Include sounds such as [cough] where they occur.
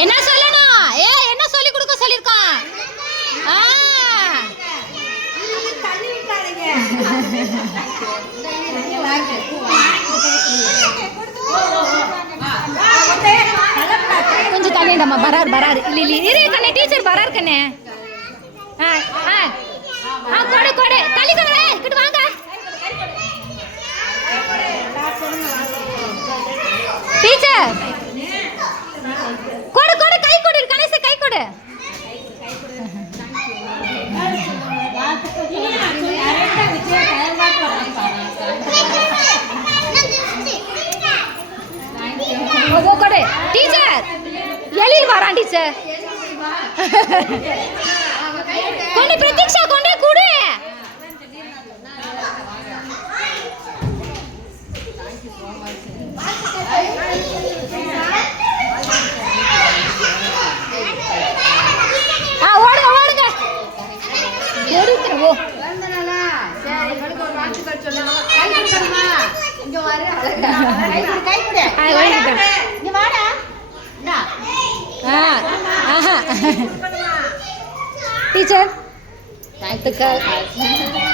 என்ன சொல்லணும்? ஏ என்ன சொல்லி கொடுக்க சொல்லிருக்கோம் தள்ளி கொஞ்சம் தள்ளிடம்மா பரார் பரார். இல்லை இல்லை இரு கண்ணே. டீச்சர் பரார் கண்ணே. ஆ ஆ. ஆ கொடு கொடு. தள்ளி கொடு இங்கிட்டு வாங்க. டீச்சர் கொடு கொடு கை கொடு கணேச கை கொடு ஓ ஓ, கொடு டீச்சர் எழில் வரான் டீச்சர் கொண்டு பிரதீக்ஷா கொண்டே கொடு. ஓடுங்க ஓடுங்க. எடுத்துரு ஓ ஆ, ஓடிக்கிட்டேன். ஆ டீச்சர் வாழ்த்துக்கள் [laughs]